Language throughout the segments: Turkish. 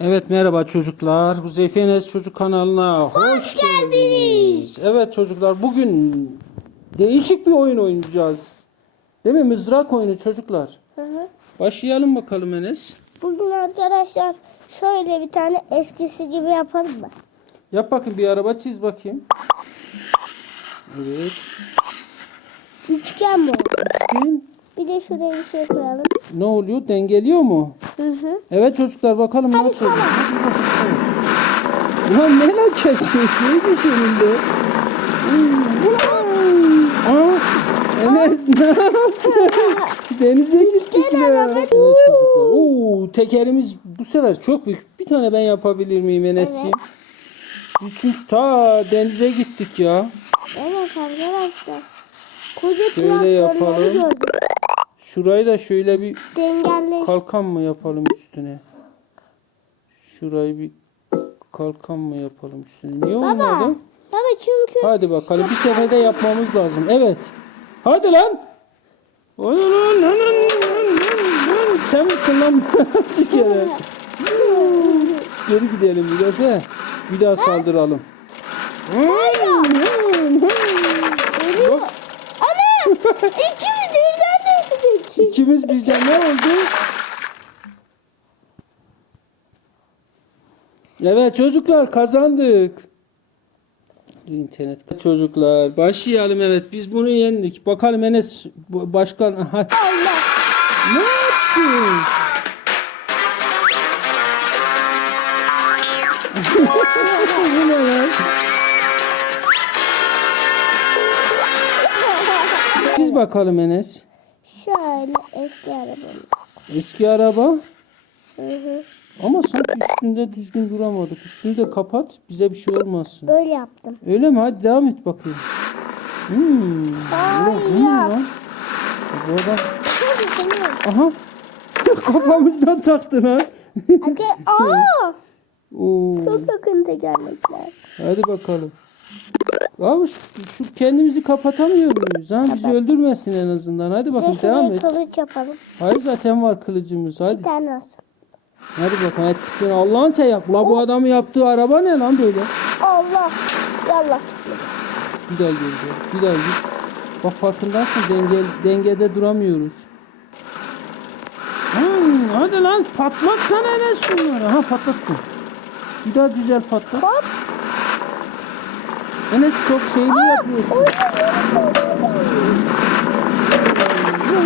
Evet merhaba çocuklar. Huzeyfe Enes Çocuk kanalına hoş, geldiniz. Evet çocuklar bugün değişik bir oyun oynayacağız. Değil mi? Mızrak oyunu çocuklar. Hı hı. Başlayalım bakalım Enes. Bugün arkadaşlar şöyle bir tane eskisi gibi yapalım mı? Yap bakayım bir araba çiz bakayım. Evet. Üçgen mi? Gün Bir de şuraya bir şey koyalım. ne oluyor? Dengeliyor mu? Hı hı. Evet çocuklar bakalım Hadi nasıl. Ulan ne lan çekiyorsun? Neydi senin de? Ulan! Enes ne? Denize gittik ya. Evet çocuklar. Oo, tekerimiz bu sefer çok büyük. Bir tane ben yapabilir miyim Enes'ciğim? Biz Çünkü ta denize gittik ya. Evet arkadaşlar. Koca Şöyle yapalım. gördük. Şurayı da şöyle bir kalkan mı yapalım üstüne? Şurayı bir kalkan mı yapalım üstüne? Niye Baba. olmadı? Baba çünkü Hadi bakalım bir seferde yapmamız lazım. Evet. Hadi lan. Hadi lan. lan, lan, lan, lan, lan. Sen misin lan? Çık yere. Geri gidelim biraz he. Bir daha saldıralım. Geliyor. Ana! İkimiz birden nasıl geçtik? İkimiz bizden ne oldu? Evet çocuklar kazandık. İnternet çocuklar başlayalım evet biz bunu yendik. Bakalım Enes başkan Allah! ne yaptın? bu ne lan? Çiz bakalım Enes. Şöyle eski arabamız. Eski araba. Hı hı. Ama sanki üstünde düzgün duramadık. Üstünü de kapat bize bir şey olmasın. Böyle yaptım. Öyle mi? Hadi devam et bakayım. Hmm. Bu, bu ne lan? Bu adam... Aha. Kafamızdan taktı lan. Hadi. Aa! Oo. Çok yakın tekerlekler. Hadi bakalım. Abi şu, şu kendimizi kapatamıyor muyuz? Ha? Bizi öldürmesin en azından. Hadi Bir bakalım devam şuraya et. kılıç yapalım. Hayır zaten var kılıcımız. Bir Hadi. tane olsun. Hadi bakalım. Hadi tipini Allah'ın sen yap. La bu adamın yaptığı araba ne lan böyle? Allah! Yallah bismillah. Bir daha geldi. Bir daha git. Bak farkındasın denge, dengede duramıyoruz. Hmm, hadi lan patlatsana Enes şunları. Ha patlattım. Bir daha güzel patlat. Hop! Enes çok şeyli yapıyorsun. Oyun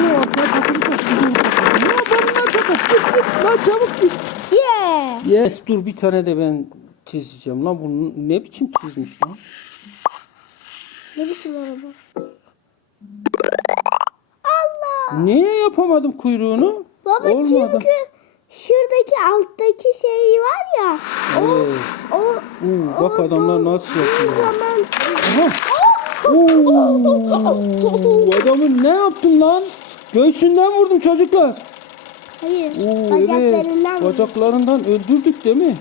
yeri Yo, patlat, patlat, güzel patlat. Ya bana patlat. Git git lan çabuk git. Yeah! Yes dur bir tane de ben çizeceğim lan bunu ne biçim çizmiş lan? Ne biçim araba? Allah! Niye yapamadım kuyruğunu? Baba Olmadı. çünkü şuradaki alttaki şey var ya. Evet. O Oo, bak o adamlar nasıl yapıyor. zaman Oo, adamın ne yaptın lan? Göğsünden vurdum çocuklar. hayır Oo, bacaklarından evet. Bacaklarından öldürdük değil mi?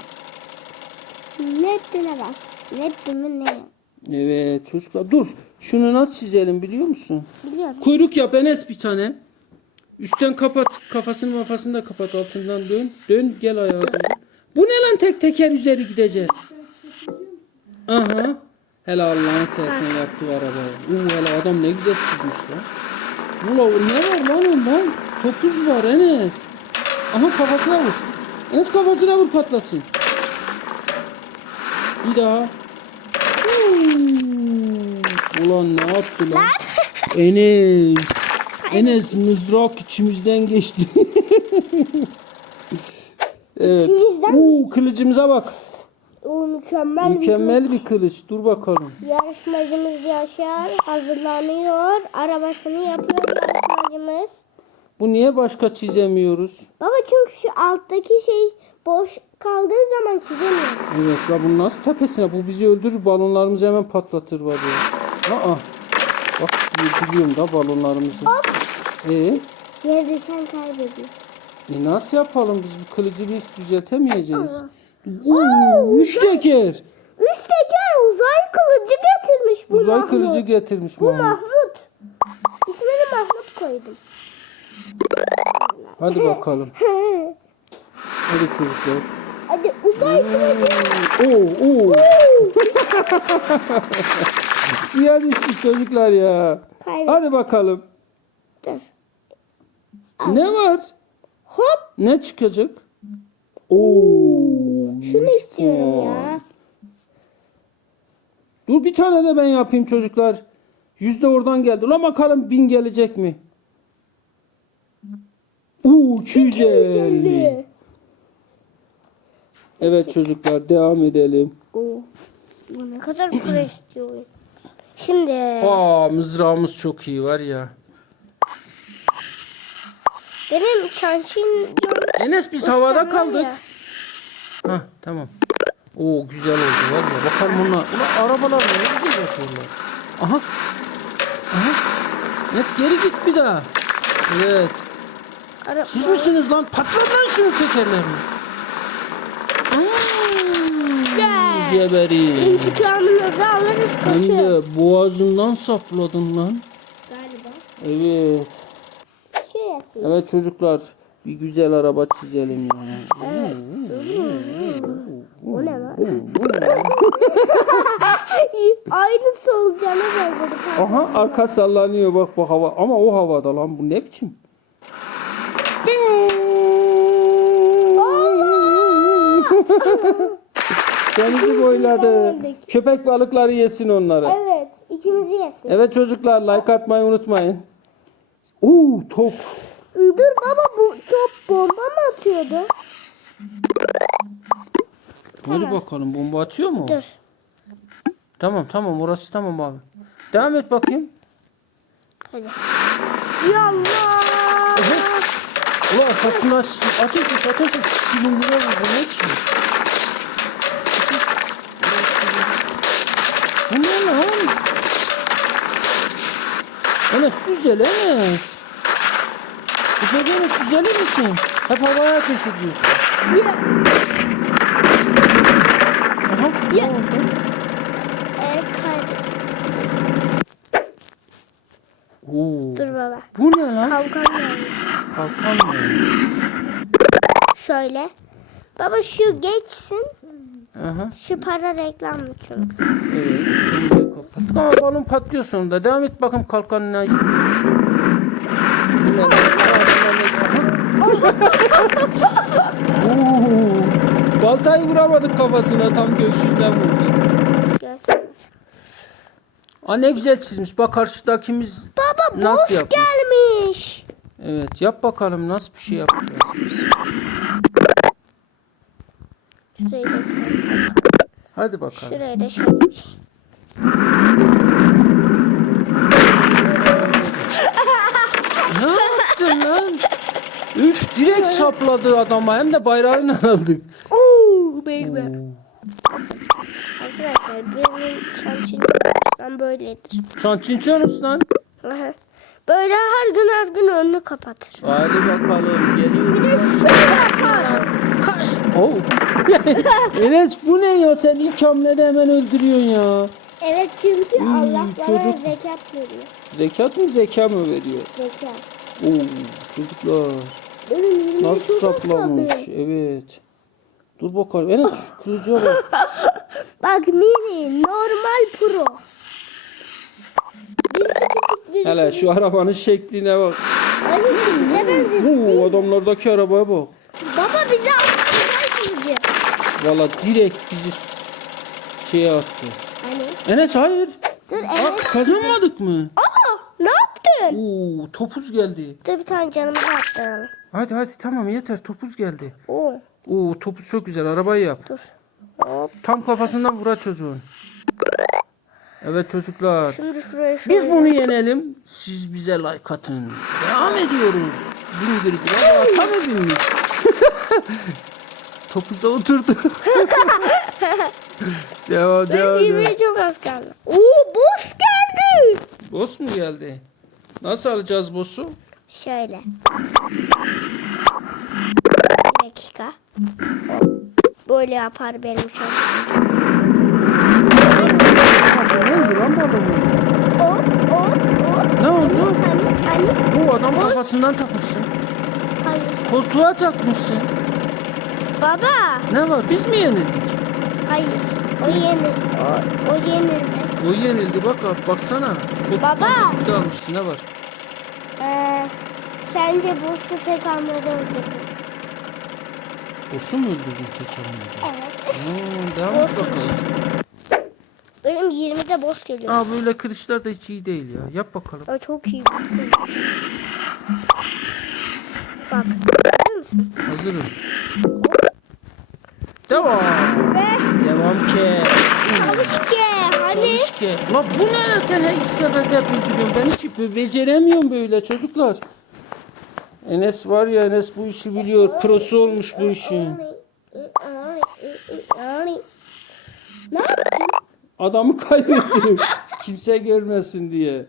Neptün'e bas. Neptün mü ne? Evet çocuklar dur. Şunu nasıl çizelim biliyor musun? Biliyorum. Kuyruk yap Enes bir tane. Üstten kapat. Kafasını mafasını da kapat. Altından dön. Dön gel ayağa doğru. Bu ne lan tek teker üzeri gidecek. Aha. Hele Allah'ın sersen yaptığı arabayı. Uuu hele adam ne güzel çizmiş lan. Ula ne var lan ondan? Topuz var Enes. Aha kafasına vur. Enes kafasına vur patlasın. Bir daha. Ulan ne yaptı lan? Enes. Enes mızrak içimizden geçti. evet. İçimizden Oo, kılıcımıza bak. O mükemmel, Mükemmel bir kılıç. Dur bakalım. yarışmacımız Yaşar hazırlanıyor. Arabasını yapıyor yarışmacımız. Bu niye başka çizemiyoruz? Baba çünkü şu alttaki şey boş kaldığı zaman çizemiyoruz. Evet la bu nasıl tepesine? Bu bizi öldürür. Balonlarımızı hemen patlatır var ya. Aa. Bak biliyorum da balonlarımızı. Ee, Yerde sen kaybediyorsun. e nasıl yapalım biz bu kılıcı biz düzeltemeyeceğiz. Oo, üç teker. Üç teker uzay kılıcı getirmiş bu Uzay Mahmut. kılıcı getirmiş Bu Mahmut. Mahmut. İsmini Mahmut koydum. Hadi bakalım. Hadi çocuklar. Hadi Uzay kılıcı. Oo, oo. Suya düştük çocuklar ya. Kaybettim. Hadi bakalım. Ne var? Hop. Ne çıkacak? Oo. Şunu istiyorum ya. Dur bir tane de ben yapayım çocuklar. Yüzde oradan geldi. Ulan bakalım bin gelecek mi? Oo 250. Evet çocuklar devam edelim. Oo. Bu ne kadar para istiyor. Şimdi Aa mızrağımız çok iyi var ya. Benim çançin Enes biz havada kaldık. ya. Hah tamam. Oo güzel oldu var ya. Bakalım bunlar. Ulan arabalar ne güzel yapıyorlar. Aha. Aha. Enes geri git bir daha. Evet. Ara- Siz misiniz lan? Patlat lan şunun tekerlerini. Hmm, Geberin. İntikamınızı alırız Hem kaçıyor. de boğazından sapladın lan. Galiba. Evet. Evet çocuklar. Bir güzel araba çizelim ya. Evet. O ne lan? Aynısı olacağına benzedi. Aha arka sallanıyor bak bu hava. Ama o havada lan bu ne biçim? Denizi boyladı. Köpek balıkları yesin onları. Evet. ikimizi yesin. Evet çocuklar like atmayı unutmayın. Oo top. Dur baba bu top bomba mı atıyordu? Hadi bakalım bomba atıyor mu? Dur. Tamam tamam orası tamam abi. Devam et bakayım. Hadi. Yallah. Ulan kafasına ateş et ateş et. Silindire vur bu ne ki? Bu ne lan? Enes düzel Enes. Düzel Enes düzelir misin? Hep havaya ateş ediyorsun. Ya. Aha. Ya. ne oldu? Kaybettim. Oo. Dur baba. Bu ne lan? Kalkan gelmiş. Kalkan mı? Şöyle. Baba şu geçsin. Aha. Şu para reklamlı çünkü. Evet. Ama balon patlıyor sonunda. Devam et bakalım kalkanın ne? Bu ne lan? Oo. Baltayı vuramadık kafasına tam göğsünden vurdu. Gelsin. Aa ne güzel çizmiş. Bak karşıdakimiz Baba Nasıl boş yapmış? gelmiş. Evet yap bakalım nasıl bir şey yapacağız biz. Şurayı da. Hadi bakalım. Şuraya da şöyle bir şey. Ne yaptın lan? Üf direkt sapladı adama hem de bayrağını aldık. Oo baby. Arkadaşlar benim çançinam böyledir. Çançinçonuz lan. Aha. Böyle her gün her gün önünü kapatır. Hadi bakalım geliyor. Kaç. Oh. Enes bu ne ya sen ilk hamlede hemen öldürüyorsun ya. Evet çünkü Allah bana çocuk. zekat veriyor. Zekat mı zeka mı veriyor? Zekat. Oo, çocuklar Benim nasıl saplamış. kaldı. Evet. Dur bakalım. Enes şu kılıcıya bak. Bak mini normal pro. Birisi Hele şu arabanın şekline bak. Hangisi bize benziyor? Oo, adamlardaki arabaya bak. Baba bize uzay kılıcı. Valla direkt bizi şeye attı. Hani? Enes hayır. Dur Aa, evet. kazanmadık mı? Aa yaptın? Oo, topuz geldi. Dur bir tane canımızı attıralım. Hadi hadi tamam yeter topuz geldi. Oo Oo topuz çok güzel arabayı yap. dur. Hop. Tam kafasından vura çocuğun. Evet çocuklar. Şimdi şuraya. Biz bunu yenelim. Siz bize like atın. Devam ediyoruz. Bin bir gram tabii binmiş. Topuza oturdu. devam devam. devam. Çok az kaldı. Oo boss geldi. Boss mu geldi? Nasıl alacağız boss'u? Şöyle. Bir dakika. Böyle yapar benim çok. Ne oldu lan balonu? O, o, o. Ne oldu? Hani, hani, Bu adam kafasından takmışsın. hayır. Koltuğa takmışsın. Baba. Ne var? Biz mi yenildik? Hayır. O yeni. O, o yenildi. O yenildi bak bak baksana. Baba. Bir de almıştı ne var? Sence bu su tek hamlede öldürdü. Boss'u mu öldürdün tekerine? Evet. Oo, devam et Boss'muş. bakalım. Benim 20'de boss geliyor. Aa böyle kılıçlar da hiç iyi değil ya. Yap bakalım. O çok iyi. Bak. Görüyor musun? Hazırım. Devam. Ve Devam ki. çalış ki. Hadi. Çalış ki. La bu ne sen her iki seferde öldürüyorsun. Ben hiç be- beceremiyorum böyle çocuklar. Enes var ya Enes bu işi biliyor. Prosu olmuş bu işin. Adamı kaybettim. Kimse görmesin diye.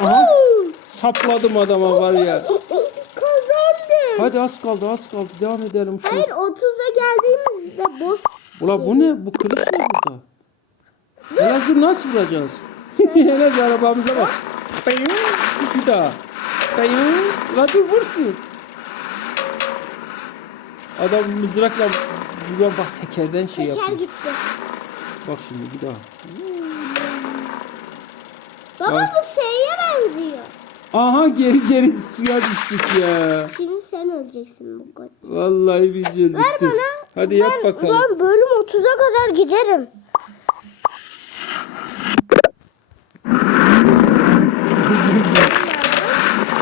Aha. Sapladım adama var ya. Kazandım. Hadi az kaldı az kaldı. Devam edelim şu. Hayır 30'a geldiğimizde boss Ula bu ne? Bu kılıç ne burada? Dur nasıl vuracağız? Enes arabamıza bak. Bayım. Bir daha. Bayım. La dur vursun. Adam mızrakla vuruyor bak tekerden şey teker yapıyor. gitti. Bak şimdi bir daha. Baba Bak. bu S'ye benziyor. Aha geri geri suya düştük ya. Şimdi sen öleceksin bu kadar. Vallahi biz öldük. Ver bana. Hadi yap bakalım. Ben bölüm 30'a kadar giderim.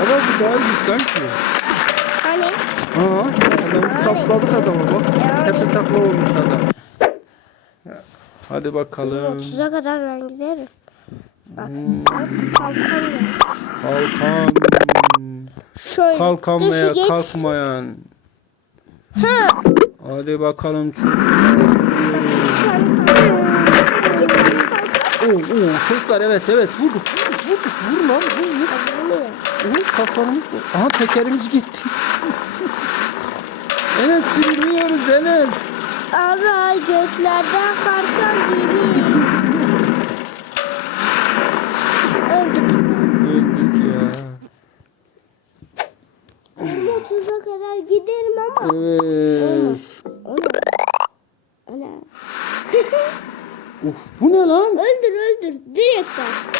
Ama bu daha iyi sanki. Hani? Aha, adamı sapladık adama bak. Yani. Tepe takla olmuş adam. Hadi bakalım. 30'a kadar ben giderim. Bak. Hmm. bak, Kalkan. Şöyle. Kalkanmaya kalkmayan. Ha. Hadi bakalım. Çok... Oo, oo, çocuklar evet evet vurduk. Vurduk vurduk. Vur lan vur vur. Evet. Aha tekerimiz gitti. Enes sürünüyoruz Enes. Ara göklerden kartal gibi. Öldük. Öldük ya. 30'a kadar giderim ama. Evet. Uf, bu ne lan? Öldür öldür. Direkt bak.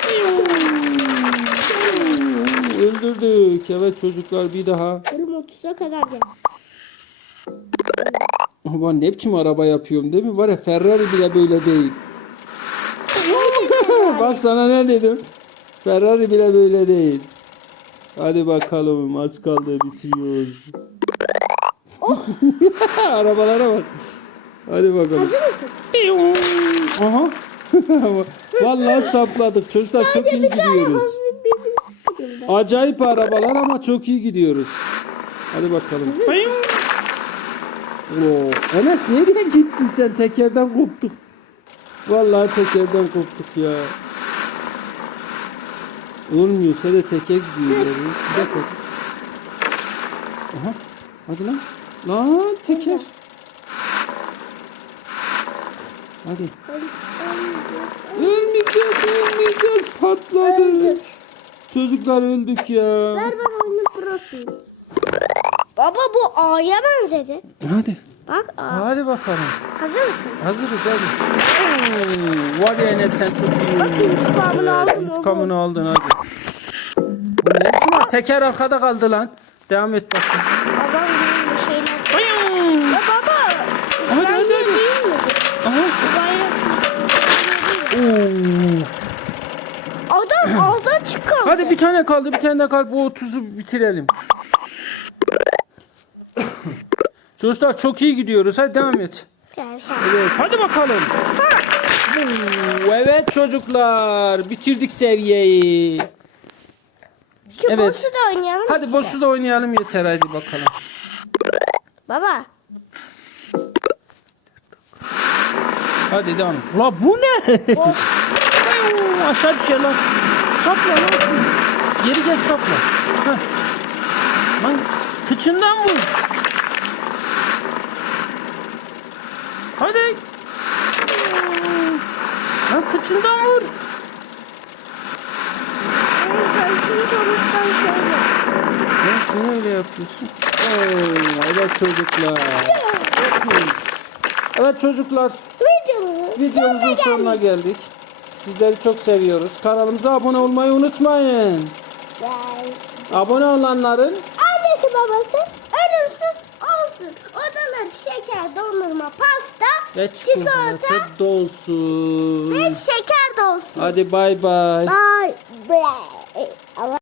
Öldürdük. Evet çocuklar bir daha. Bölüm 30'a kadar gel. Ama ne biçim araba yapıyorum değil mi? Var ya Ferrari bile böyle değil. Bak sana ne dedim. Ferrari bile böyle değil. Hadi bakalım az kaldı bitiriyoruz. Arabalara bak. Hadi bakalım. Hazır mısın? Aha. Vallahi sapladık. Çocuklar çok iyi gidiyoruz. Acayip arabalar ama çok iyi gidiyoruz. Hadi bakalım. Oo, Enes nereye gittin sen? Tekerden koptuk. Vallahi tekerden koptuk ya. Olmuyorsa da teker gidiyor. ileri. Bir dakika. Aha. Hadi lan. Lan teker. Hadi. Ölmeyeceğiz, ölmeyeceğiz. Patladı. Öldük. Çocuklar öldük ya. Ver ben oyunun prosuyum. Baba bu A'ya benzedi. Hadi. Bak A. Hadi bakalım. Hazır mısın? Hazırız hadi. Oo, Var ya Enes sen çok iyi Bak, intikamını aldın, İntikamını aldın hadi. Bu ne? Teker arkada kaldı lan. Devam et bakayım. Babam gibi bir şeyler. Ya baba. Hadi, ben hadi, de hadi. değil mi? Aha. Bu bayrak. Oo. Adam ağza çıkıyor. Hadi bir tane kaldı bir tane de kaldı. Bu 30'u bitirelim. Çocuklar çok iyi gidiyoruz. Hadi devam et. Evet, hadi bakalım. Evet çocuklar bitirdik seviyeyi. Şu Evet. boss'u da oynayalım. Hadi boss'u da oynayalım yeter hadi bakalım. Baba. Hadi devam. La bu ne? Aşağı düşer lan. Sapla lan. Geri gel sapla. Heh. Lan kıçından vur. Hadi. Lan kıçından vur. Neyse niye öyle yapıyorsun? Oo, evet çocuklar. Evet çocuklar. Videomuzun sonuna geldik. Sizleri çok seviyoruz. Kanalımıza abone olmayı unutmayın. Bye. Abone olanların Annesi babası ölümsüz olsun. Odaları şeker, dondurma, pasta, ve çikolata çikolata dolsun. ve şeker de olsun. Hadi bay bay. Bye. Bye.